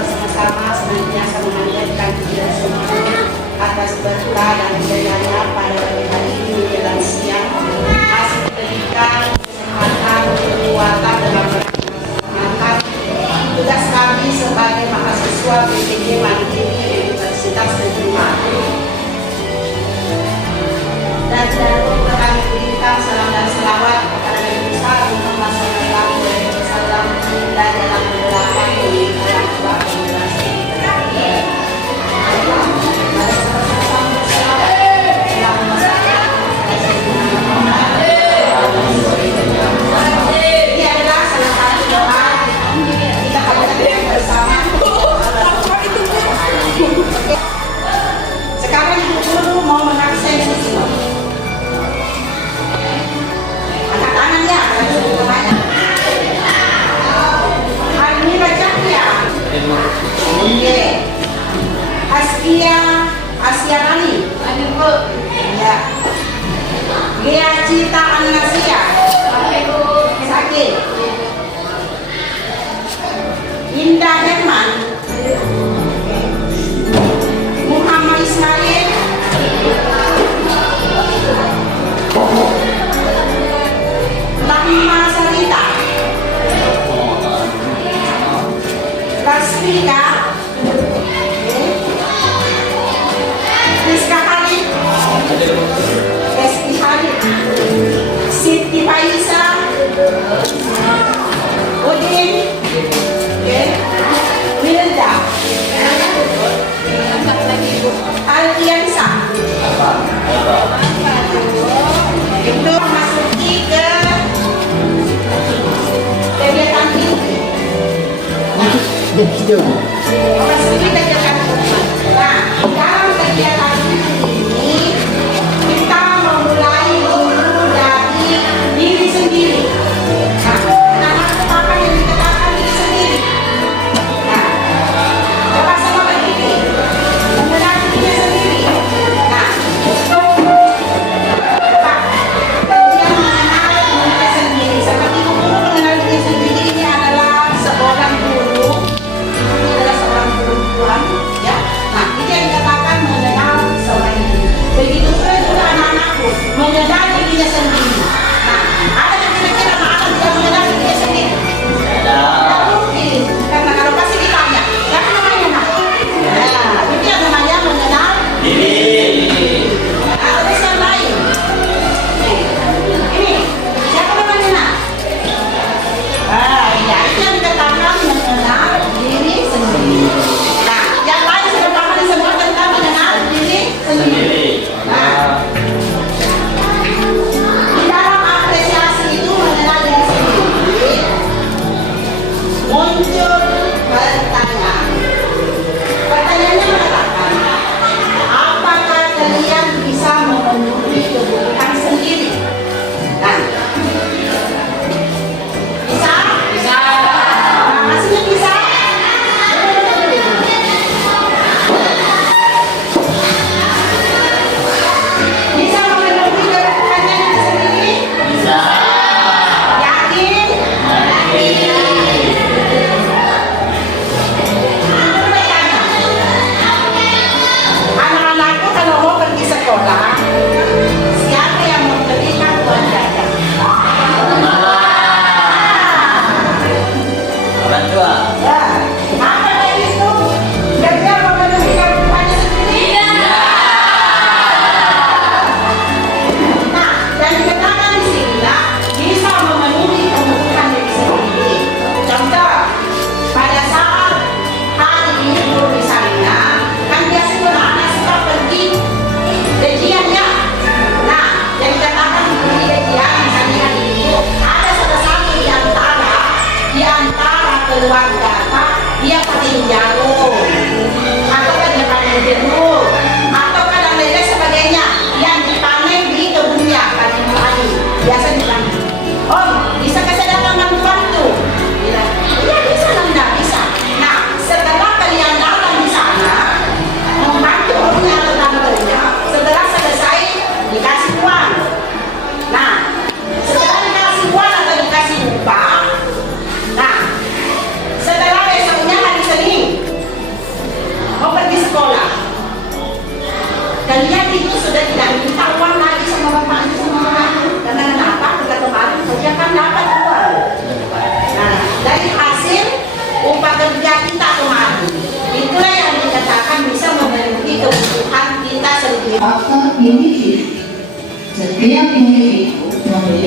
bersama-sama senantiasa mengajarkan kita semua atas berkah dan hidayahnya pada hari ini menjelang siang masih diberikan kesempatan kekuatan dalam melaksanakan tugas kami sebagai mahasiswa PPJ Mandiri Universitas Negeri Malang. Dan jangan lupa kami berikan salam dan selawat kepada Nabi besar Muhammad Sallallahu Alaihi Wasallam dan dalam beberapa pemerintahan orang generasi ini adalah salah satu doa kita panjatkan bersama. Sekarang guru mau mengaksen di sini. Angkat tangan ya, semuanya. Hari ini bacanya. Oke. Asyarani. Ya. Gea Cita Anasia. Sakit. Indah Herman. Muhammad Ismail. Rahma Sarita. Lasmika. Rizka Halid. Esti Halid. Siti Faisa. Udin. Wilda. Alfiansa. Itu masuki ke kegiatan ini. Masuki kegiatan ini. Nah, dalam kegiatan ini kita memulai dulu dari diri sendiri. Nah, apa yang dikatakan diri sendiri? Nah, coba sama berdiri. Mengenali diri sendiri. Nah, coba yang mengenal diri sendiri. Seperti guru mengenal diri sendiri ini adalah seorang guru. Ini adalah seorang perempuan.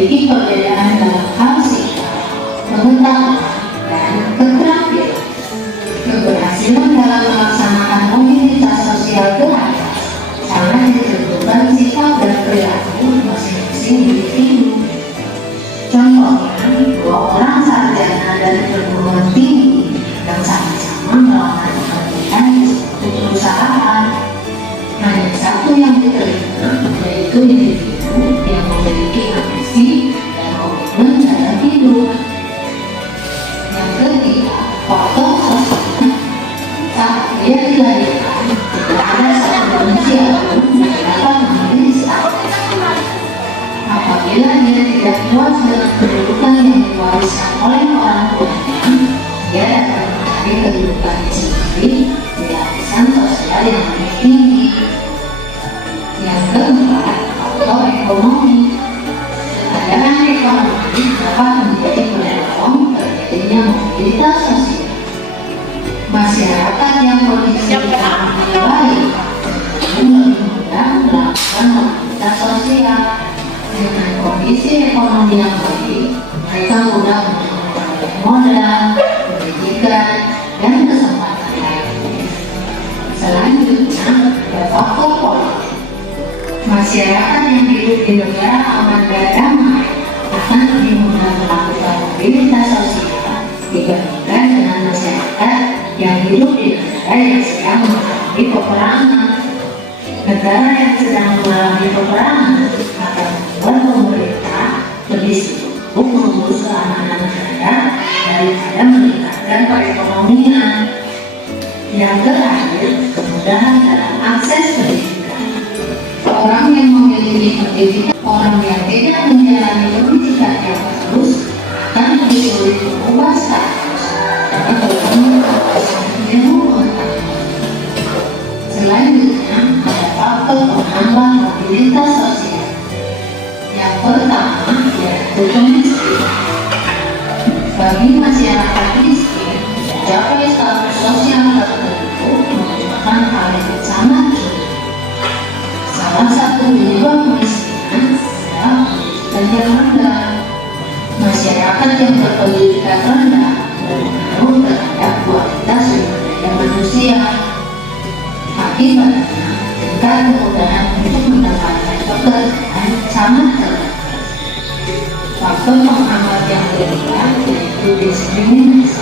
memiliki perbedaan dalam hal sikap, pengetahuan, dan keterampilan. Keberhasilan dalam melaksanakan mobilitas sosial teratas sangat ditentukan sikap dan perilaku masing-masing individu. Contohnya, dua orang sarjana dari perguruan tinggi yang sama-sama melakukan pekerjaan di suatu perusahaan, hanya satu yang diterima, yaitu individu yang memiliki ambisi dan komitmen dalam hidup. Yang ketiga, faktor sosial. Saat dia dilahirkan, tidak ada satu manusia pun yang dapat memilih status. Apabila dia tidak puas dengan kedudukan yang diwariskan oleh orang tuanya, dia dapat mencari kedudukannya sendiri di lapisan sosial yang lebih tinggi. Yang keempat, faktor ekonomi. Keadaan ekonomi dapat menjadi pendorong terjadinya mobilitas sosial. Masyarakat yang kondisi ekonomi baik lebih mudah melakukan mobilitas sosial. Dengan kondisi ekonomi yang baik, mereka mudah mengumpulkan modal, pendidikan, dan kesempatan lain. Selanjutnya, ada faktor politik. Masyarakat yang hidup di negara aman dan damai akan lebih mudah melakukan mobilitas sosial dibandingkan dengan masyarakat yang hidup di negara yang sedang mengalami peperangan. Negara yang sedang mengalami peperangan akan membuat pemerintah lebih sibuk mengurus keamanan negara daripada meningkatkan perekonomian. Yang terakhir, kemudahan dalam akses pendidikan. Orang yang memiliki pendidikan, orang yang tidak menjalani pendidikan yang bagus akan lebih sulit mengubah status karena bertemu ilmu. Selanjutnya, ada faktor penambah mobilitas sosial. Yang pertama, yaitu kemiskinan. Bagi masyarakat miskin, mencapai status sosial tertentu merupakan hal yang sangat sulit. Salah satu penyebab kemiskinan adalah pendidikan yang rendah. Masyarakat yang berpendidikan rendah berpengaruh terhadap kualitas sumber daya manusia. Akibatnya, tingkat kemudahan untuk mendapatkan pekerjaan sangat terbatas. Faktor penghambat yang kedua yaitu diskriminasi.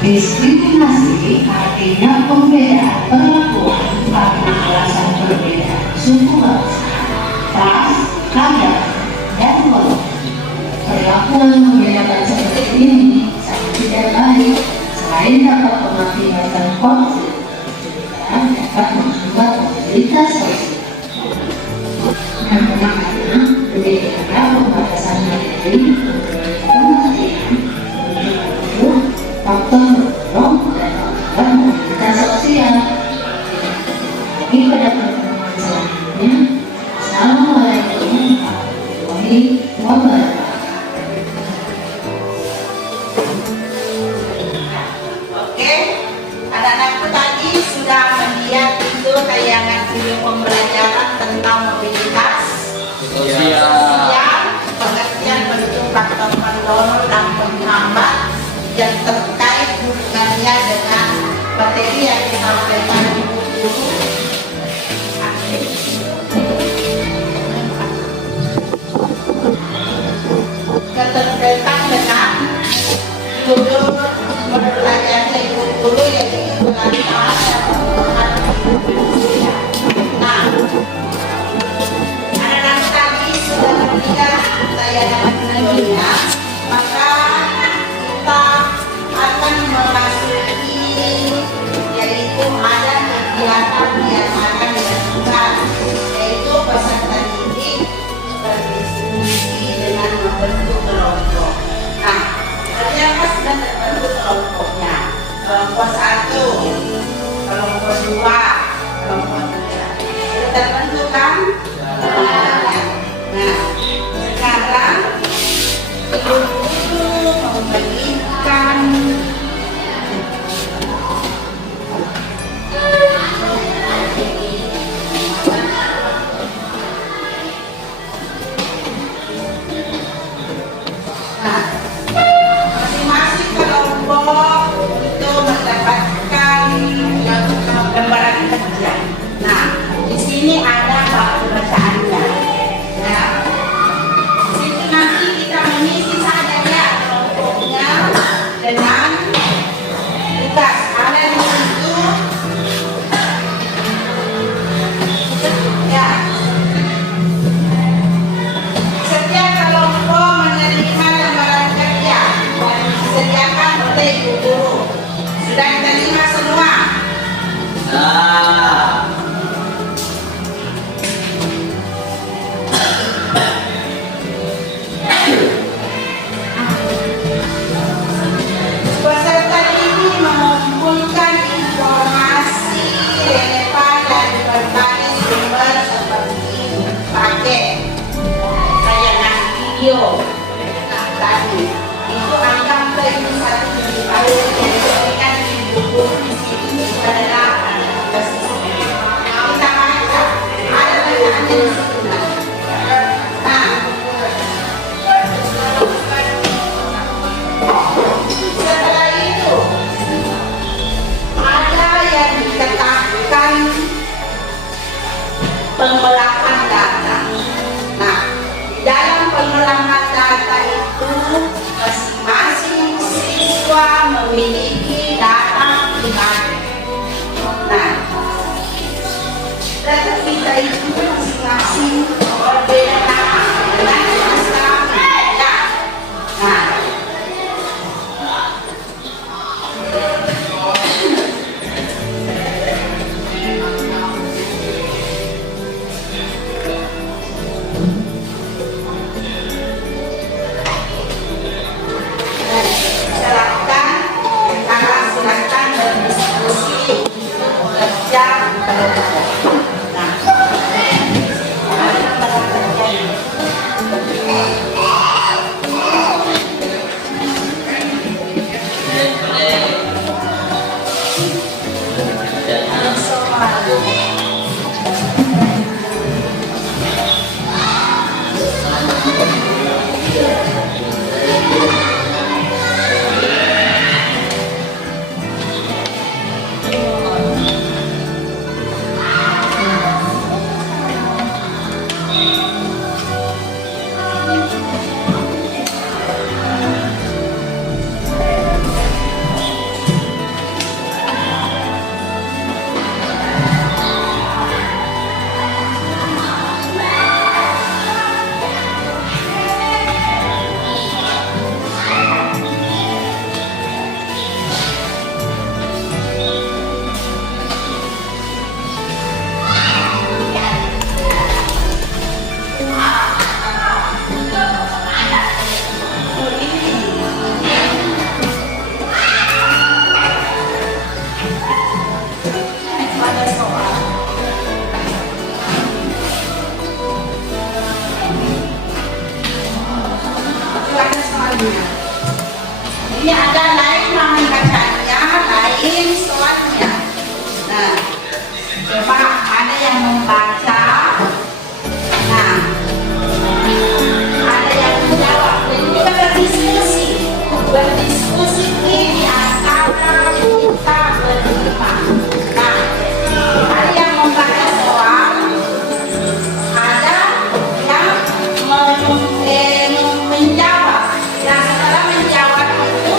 Diskriminasi artinya pembedaan perlakuan karena alasan perbedaan suku bangsa, ras, agama, dan golongan. Perlakuan membedakan seperti ini sangat tidak baik. Selain dapat mengakibatkan konflik, dapat menghambat mobilitas sosial. Dan makanya lebih ada pembatasan materi pengertian untuk faktor mendorong dan menghambat mobilitas sosial. Lagi pada pertemuan selanjutnya, Assalamualaikum warahmatullahi wabarakatuh. Tayangan video pembelajaran tentang mobilitas sosial, pengertian bentuk faktor pendorong dan penghambat yang terkait hubungannya dengan materi yang disampaikan Ibu Guru. Keterkaitan dengan judul pembelajaran Ibu Guru yang dilakukan. Nah, anak-anak tadi sudah melihat tayangan videonya, maka kita akan memasuki yaitu ada kegiatan yang akan dilakukan, yaitu peserta didik berdiskusi dengan membentuk kelompok. Nah, ternyata sudah terbentuk kelompoknya. Kelompok 1, kelompok 2, kelompok 3. Sudah terbentuk kan? Nah, sekarang Ibu Guru memberikan sini ada baku bacaannya. Ya. Situ nanti kita mengisi saja ya kelompoknya dengan tugas ada di situ. Ya. Setiap kelompok menerima lembaran kerja yang disediakan oleh ibu guru. Sudah diterima semua? Peserta ini mengumpulkan informasi relevan dari berbagai sumber seperti paket tayangan video tadi. Itu anggap itu satu dari yang diberikan di buku visi ini adalah kita baca ada bacaannya di situ. Nah, setelah itu ada yang dikatakan pengolahan data. Nah, di dalam pengolahan data itu masing-masing siswa memiliki data pribadi. Nah, data kita itu masing-masing berbeda nama dengan masalah ya. Nah, silakan berdiskusi kerja kelompok. Nah, ada lembaga kerja. Ini ada lain nama bacanya, lain soalnya. Nah, coba ada yang membaca. Nah, ada yang menjawab. Dan kita berdiskusi di antara kita berlima. Nah, ada yang membaca soal, ada yang menjawab. Dan setelah menjawab itu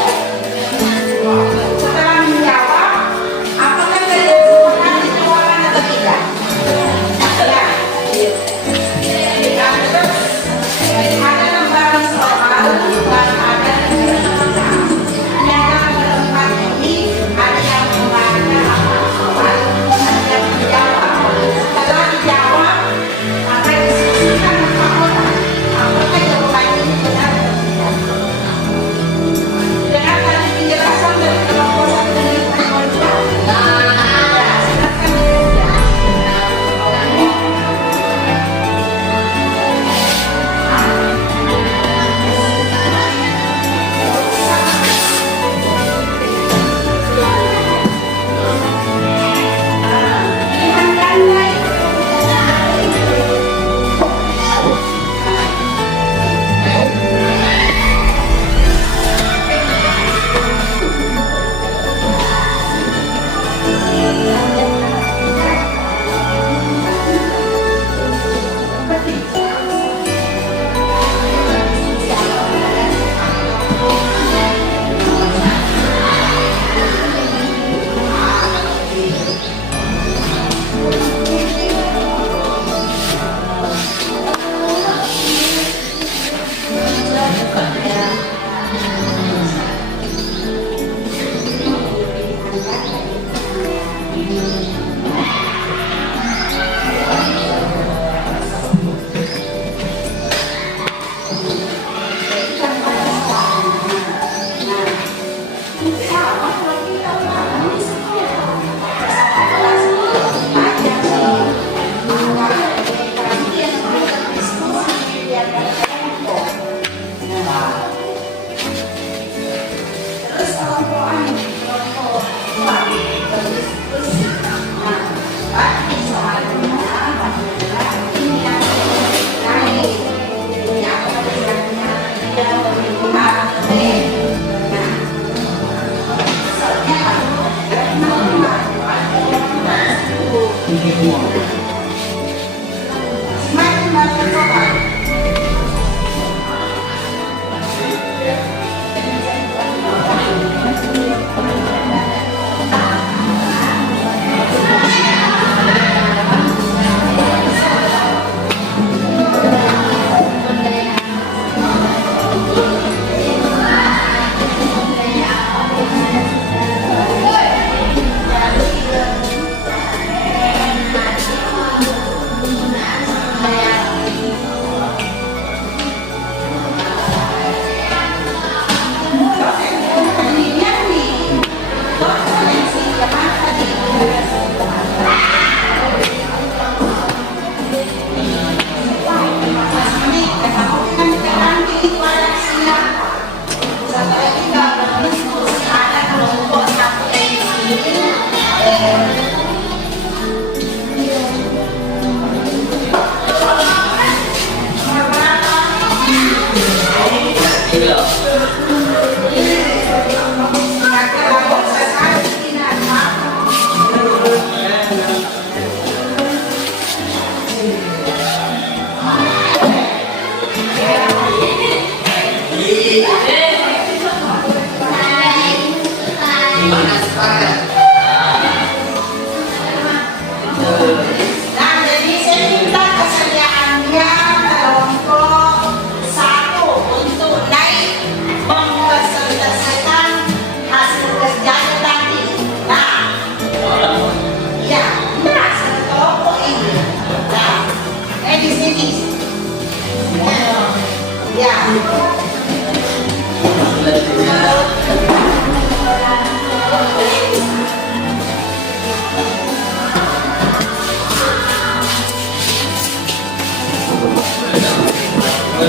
Nah,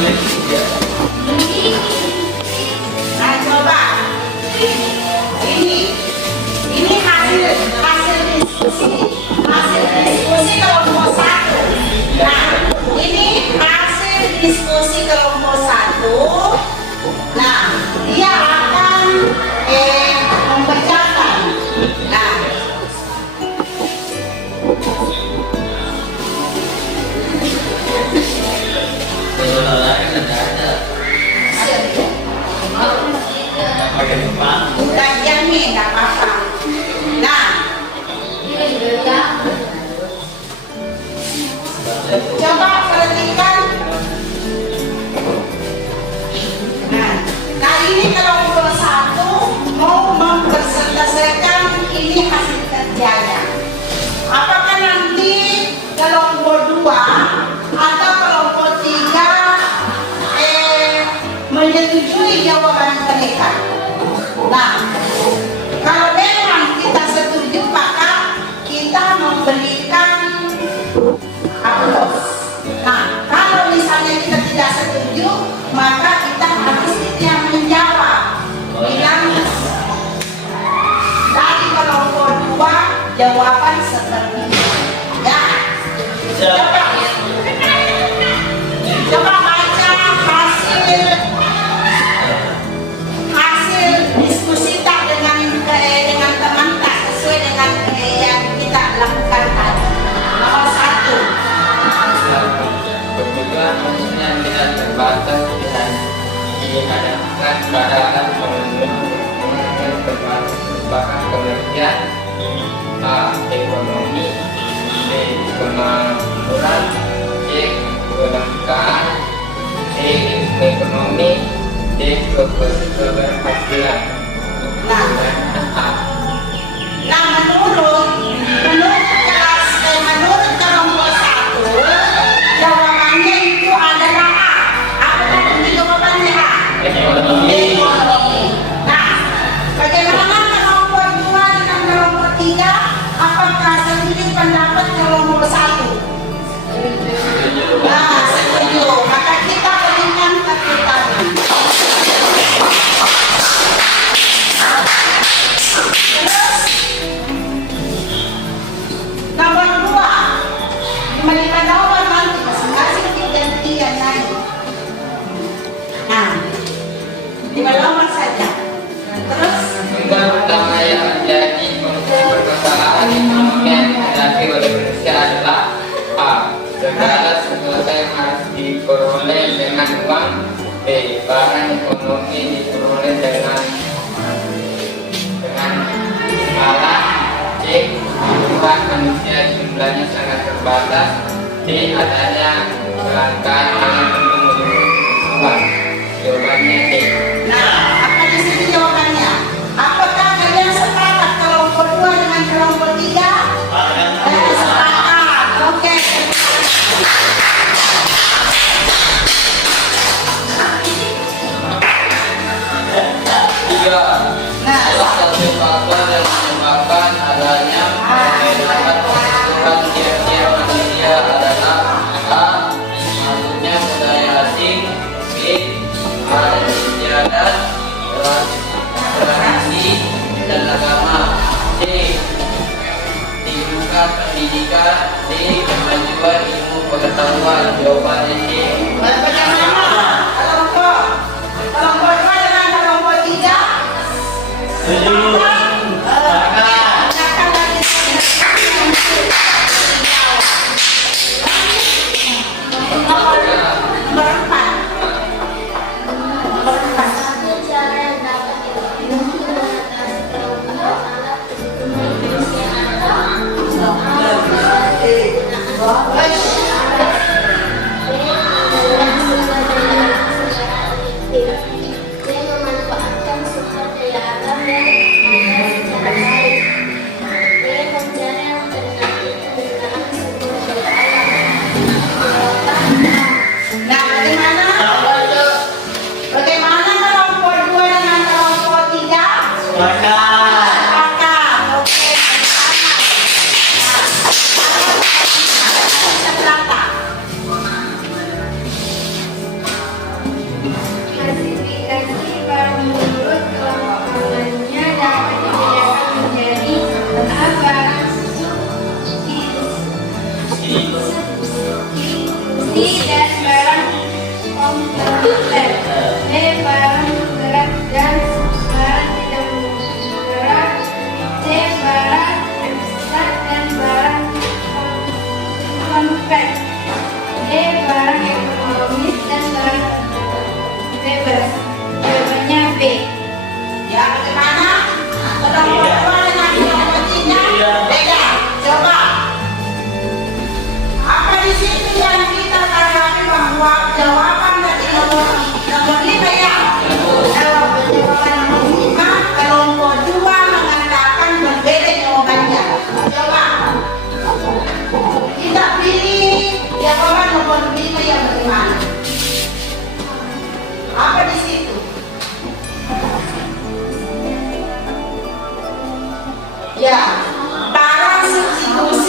coba. Ini hasil diskusi kelompok satu. Nah, ini hasil diskusi kelompok satu. Nah, dia akan membacakan. Nah, kajiannya nggak apa-apa. Nah, coba perhatikan. Nah ini kelompok satu mau mempresentasikan ini hasil kerjanya. Apakah nanti kelompok dua atau kelompok tiga menyetujui jawaban mereka? Nah, kalau memang kita setuju maka kita memberikan aplaus. Nah, kalau misalnya kita tidak setuju maka kita harus menjawab. Bilang dari kelompok dua jawaban seperti ini. Ya, coba baca hasil diskusi tak dengan teman tak sesuai dengan yang kita lakukan tadi. Nomor satu. Kebetulan maksudnya tidak terbatas dan diadakan pada mengenai perkembangan pengertian A. Ekonomi, B. Kemakmuran, C. Keberkataan, D. Ekonomi, D. Keberhasilan. Nah, menurut kelompok satu jawabannya itu adalah A. Apa tadi jawabannya A? Ekonomi. Nah, bagaimana kelompok dua dengan kelompok tiga? Apakah setuju pendapat kelompok satu? Nah, setuju. Maka kita berikan tepuk tangan. Terus nomor dua, kembali pada awal nanti masing-masing gantian naik. Nah, di nomor saja. Terus Tugas utama yang menjadi perkembangan ekonomi yang dihadapi oleh Indonesia adalah A. Segala sesuatu yang harus diperoleh dengan uang. B. Barang ekonomi diperoleh dengan alat. C. Jumlah manusia jumlahnya sangat terbatas. D. Adanya kelangkaan yang mendukung uang. Jawabannya D. nah, apa di sini jawabannya? Apakah kalian sepakat kelompok dua dengan kelompok tiga? Sepakat. Oke. Tiga. Nah, Salah satu faktor yang menyebabkan adanya perbedaan pembentukan tiap-tiap manusia adalah A. Masuknya budaya asing. B. Ada istiadat, tradisi, dan agama. C. Dibuka pendidikan. D. Kemajuan ilmu pengetahuan. Jawabannya C. bagaimana kelompok dua dengan kelompok tiga? Nomor empat. Satu cara yang dapat dilakukan mengatasi kelompok adalah kemiskinan memanfaatkan sumber daya alam dan secara baik. Mencari alternatif penggunaan sumber daya alam. Nah, bagaimana kelompok dua dengan kelompok tiga? Sepakat. Oke, sama.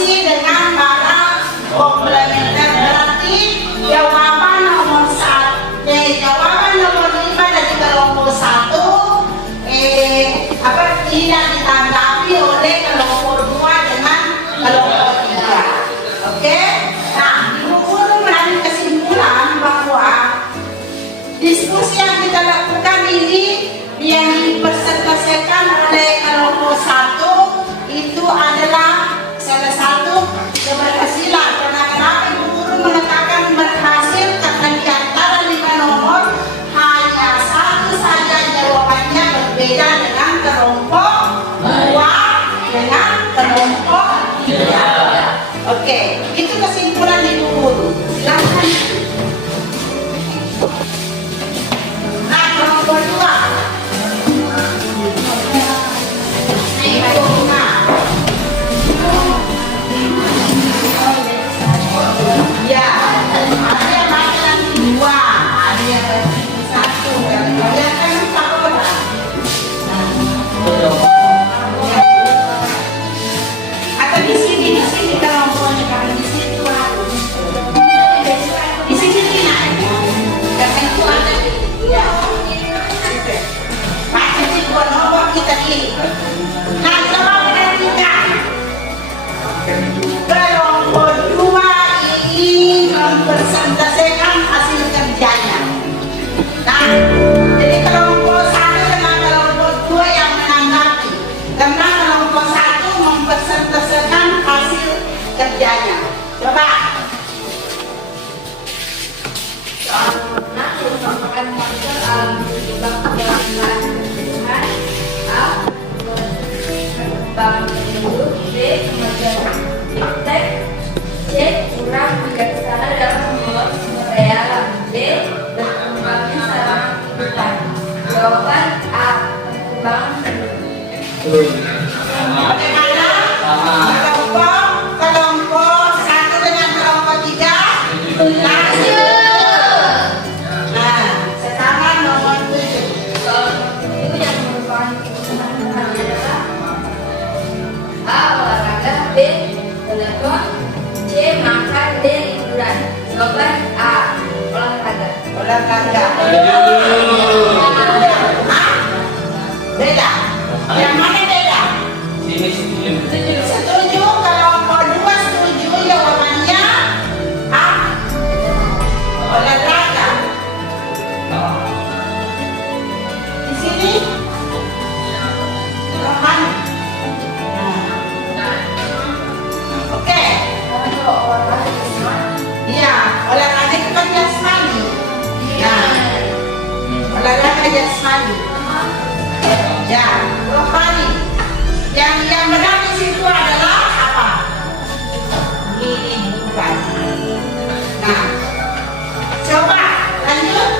diskusi dengan para komplementer. Berarti jawaban nomor 5 dari kelompok 1 tidak ditanggapi oleh kelompok 2 dengan kelompok 3. Oke? Nah, Ibu Guru mengambil kesimpulan bahwa diskusi yang kita lakukan ini yang dipresentasikan oleh kelompok 1 itu adalah salah satu keberhasilan. Karena kenapa Ibu Guru mengatakan berhasil? Karena di antara 5 nomor hanya satu saja jawabannya berbeda dengan kelompok 2 dengan kelompok 3. Oke, itu kesimpulan Ibu Guru. Silakan. Nah, kelompok 2. Ya, ada yang baca yang 2, ada yang baca 1. Kalian kan lupa orang. Atau di sini kelompoknya, kalau di situ harus. Di sini tidak. Karena itu ada. Ya. Baca di 2 nomor kita ini. Nah, coba perhatikan. Kelompok 2 ini mempresentasikan hasil kerjanya. Nah, jadi kelompok 1 dengan kelompok 2 yang menanggapi. Karena kelompok 1 mempresentasikan hasil kerjanya. Coba. Nah, merupakan faktor alam penyebab kegagalan Tuhan. A. Perkembangan penduduk. B. Kemajuan iptek. C. Kurang bijaksana dalam mengelola sumber daya alam. D. Berkembangnya sarana kehidupan. Jawaban A. Perkembangan penduduk. Bagaimana? Kelompok 1 dengan kelompok 3? Nah, sekarang nomor 7. Itu yang merupakan keputusan Tuhan adalah A. Olahraga. B. Telepon. C. Makan. D. Liburan. Jawaban A. Olahraga. Olahraga. Hah? Beda. Yang mana beda? Setuju, kelompok 2 setuju, jawabannya A. Olahraga. Di sini Roman. Oke. Iya, olahraga itu kan jasmani. Nah, olahraga jasmani. Ya, rohani. Yang benar di situ adalah apa? Hiburan. Nah, coba lanjut.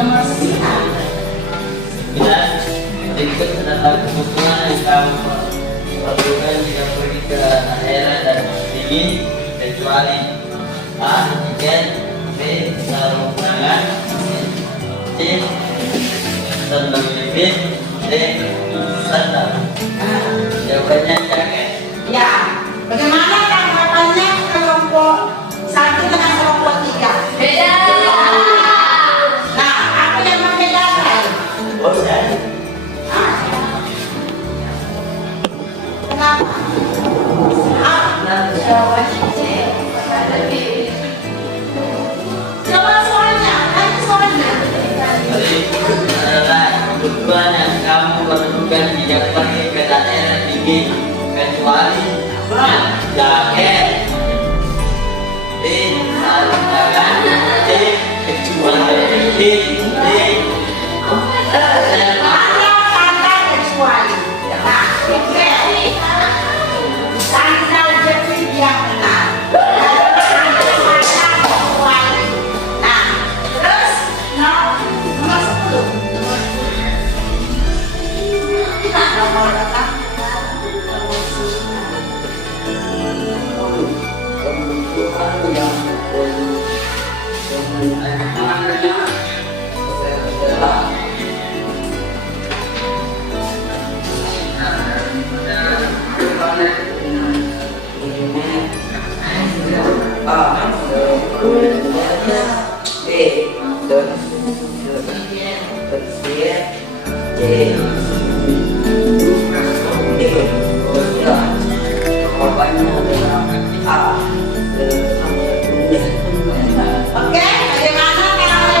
Nomor 9. Berikut adalah kebutuhan yang kamu perlukan jika pergi ke daerah dan dingin, kecuali A. Jaket. B. Sarung tangan. C. Sandal jepit. D. Sandal. Jawabannya jaket. Ya, bagaimana tanggapannya kelompok 1 dengan kelompok 3? Beda. Nah, apa yang membedakan? Bosan. Kenapa? Coba soalnya, kan soalnya. Berikut adalah kebutuhan yang kamu perlukan jika pergi ke daerah dingin, kecuali jaket. D. Sarung tangan. C. Kecuali jepit. D. Ada kata kecuali. Nah, oke. Sandal jepit yang benar. Ada kata kecuali. Nah, terus nomor 10. Oke, bagaimana kalau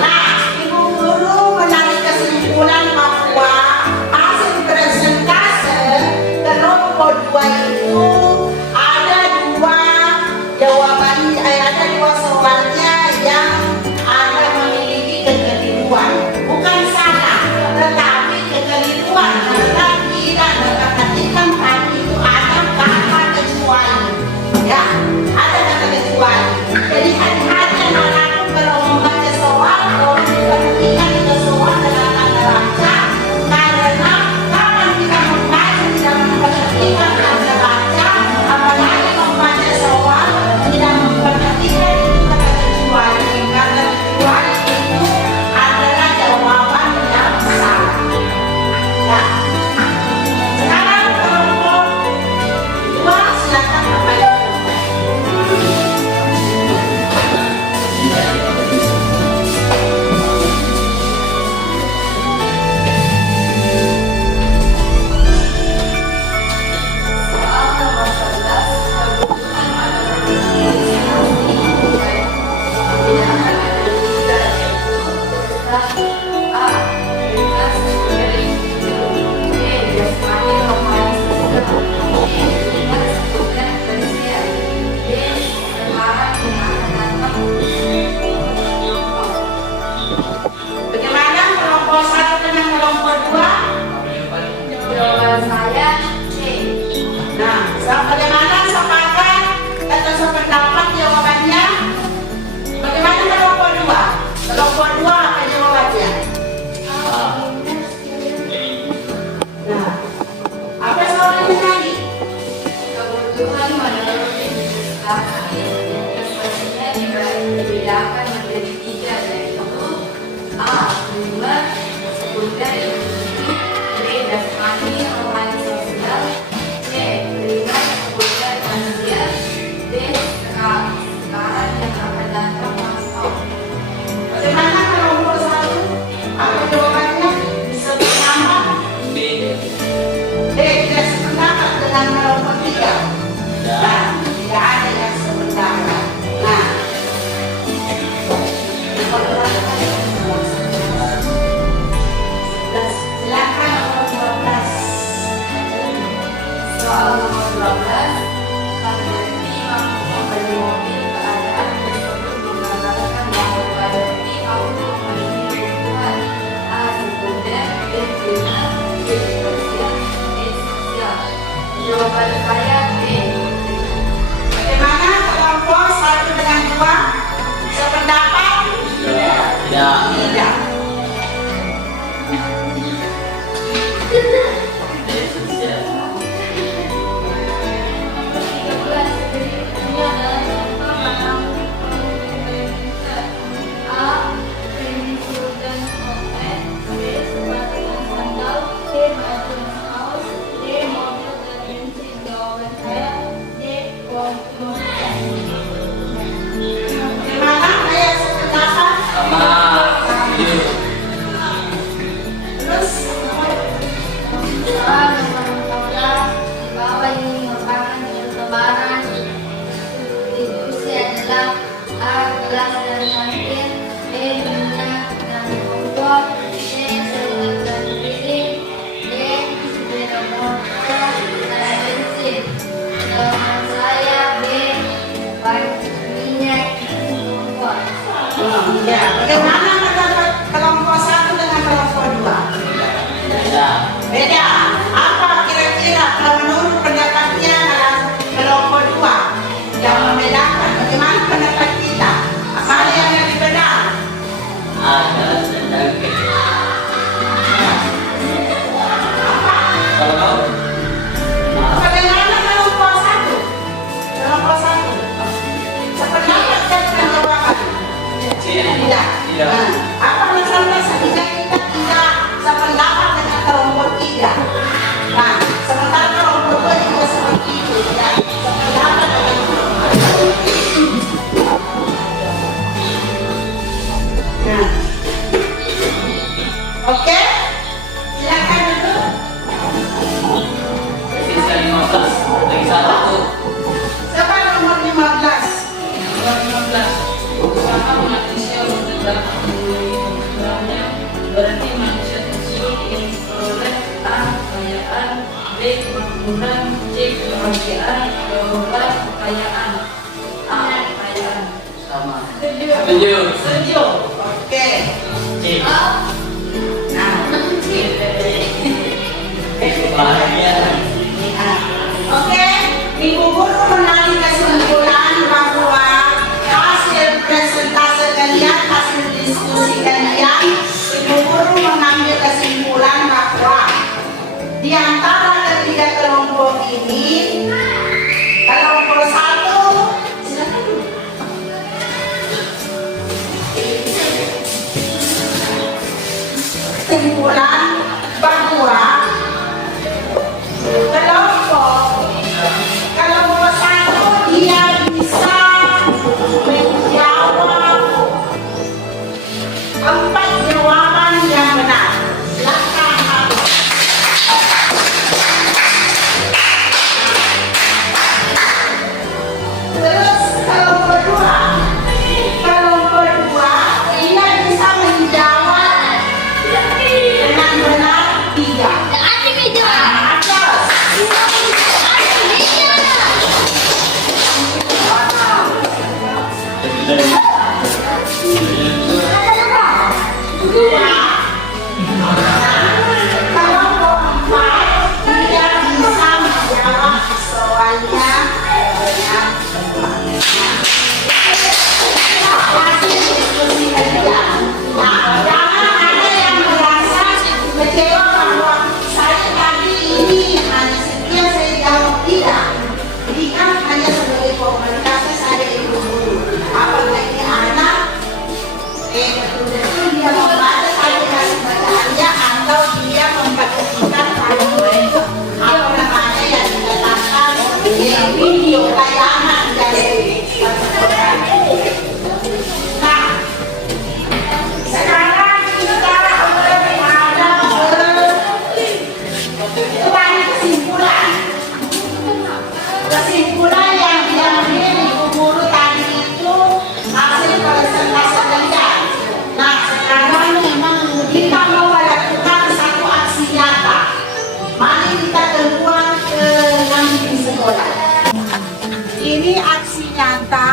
nah, Ibu Guru menarik kesimpulan bahwa hasil presentase kelompok 2 itu ada dua jawaban, ada dua soalnya yang ada memiliki kekeliruan. Bukan salah, tetapi kekeliruan karena tidak memperhatikan tadi itu ada kata kecuali. Ya, ada kata kecuali. Jadi hati-hati anak-anakku kalau membaca soal, kalau diperhatikan itu soal dengan kata baca, karena kapan kita membaca tidak memperhatikan kata baca, apalagi membaca soal tidak memperhatikan itu kata kecuali. Kata kecuali itu adalah jawaban yang salah. Ya. Sekarang kelompok 2 silakan membaca. Soal nomor 11, kebutuhan materi pembidangan ada 3, yaitu A. Lintas garing B. Jasmani rohani sosial C. Lintas dan sosial D. Sekarang yang akan datang. Bagaimana kelompok 1 dengan kelompok 2? Jawaban saya C. Nah, bagaimana sepakat atau sependapat jawabannya? Bagaimana kelompok 2? Kelompok 2 apa jawabannya? Nah, apa soalnya tadi? Kebutuhan menurut investasi yang sebenarnya dibedakan menjadi 3, yaitu A. Primer, sekunder, industri B. Jasmani rohani sosial C. Primer, sekunder, manusia D. Sekarang yang akan datang masuk. Bagaimana kelompok 1? Apa jawabannya? Bisa bersama? B. Tidak sependapat dengan kelompok 3. Nah, tidak ada yang sependapat. Nah, silakan nomor 12. Soal nomor 12, Pak mampu membeli mobil. Keadaan tersebut menggambarkan bahwa Pak mampu memenuhi kebutuhan A. Sekunder, B. Primer, C. Tersier, D. Sosial. Jawaban saya B. Bagaimana kelompok 1 dengan 2? Sependapat? Tidak. Tidak. Bagaimana ayah sependapat? Sama. Terus Soal nomor 14, di bawah ini merupakan pertebaran substitusi adalah A. Gelas dan kantin, B. Minyak dan kompor, C. Selut dan piring, D. Sepeda motor dan bensin. Jawaban saya B. Minyak dan kompor. ya, bagaimana pendapat kelompok 1 dengan kelompok 2? Tidak. Beda. Apa kira-kira kalau menurut pendapatnya kelompok 2 yang membedakan? Bagaimana pendapat kita? Apa yang lebih benar? Ada sedikit. Apa? Kalau Bagaimana kelompok 1? Kelompok 1 sependapat dengan jawaban? Tidak. Tidak. Nah, apa masalahnya sehingga kita tidak sependapat dengan kelompok 3? Nah, sementara kelompok 2 juga seperti itu, tidak sependapat dengan kelompok 3. Oke? Silakan dulu. Sisa 15. Lagi satu tuh. Siapa nomor 15? Nomor 15. Usaha umat manusia bergerak mengurangi berarti manusia tersebut yang memperoleh A. Kekayaan, B. Kemakmuran, C. Kebahagiaan, kekayaan, A. Kekayaan. Sama. Setuju. Setuju. Oke. Cik. Nah, Bahagia. oke, Ibu Guru mengambil kesimpulan bahwa hasil presentasi kalian, hasil diskusi kalian, Ibu Guru mengambil kesimpulan bahwa di antara ketiga kelompok ini, kelompok satu, silakan dulu. Kesimpulan bahwa kelompok satu dia bisa menjawab 4 jawaban yang benar. Silakan. Terus kelompok dua dia bisa menjawab dengan benar 3. Video tayangan dari nah, sekarang kita ada kesimpulan yang diambil Ibu Guru tadi itu hasil presentasi kalian. Nah, sekarang kita mau melakukan satu aksi nyata. Mari kita keluar ke kantin sekolah. Ini aksi nyata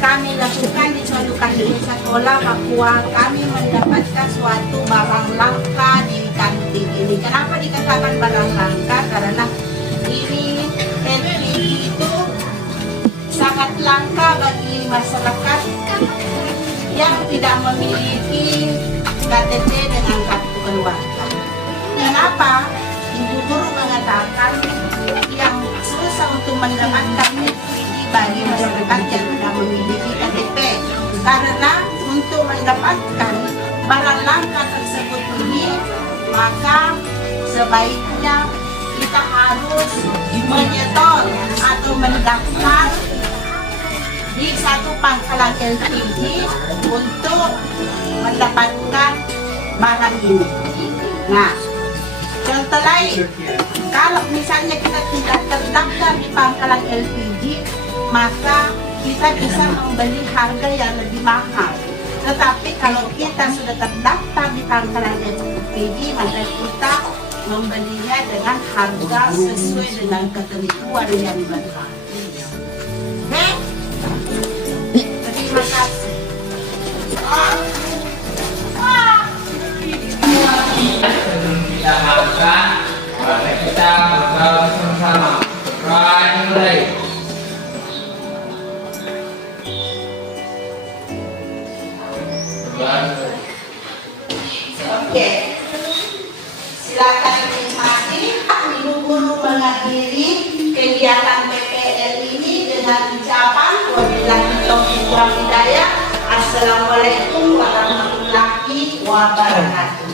kami lakukan di suatu kantin sekolah bahwa kami mendapatkan suatu barang langka di kantin ini. Kenapa dikatakan barang langka? Karena ini LPG itu sangat langka bagi masyarakat yang tidak memiliki KTP dengan kartu keluarga. Kenapa? Ibu Guru mengatakan yang susah untuk mendapatkan LPG bagi masyarakat yang tidak memiliki KTP, karena untuk mendapatkan barang langka tersebut ini, maka sebaiknya kita harus menyetor atau mendaftar di satu pangkalan LPG untuk mendapatkan barang ini. Nah, contoh lain, kalau misalnya kita tidak terdaftar di pangkalan LPG, maka kita bisa membeli harga yang lebih mahal. Tetapi kalau kita sudah terdaftar di pangkalan LPG, maka kita membelinya dengan harga sesuai dengan ketentuan yang berlaku. Oke? Terima kasih. Sebelum kita makan, mari kita berdoa bersama-sama. Doa dimulai. Oke. Silakan dinikmati. Ibu Guru mengakhiri kegiatan PPL ini dengan ucapan wabillahi taufiq wal hidayah. Assalamualaikum warahmatullahi wabarakatuh.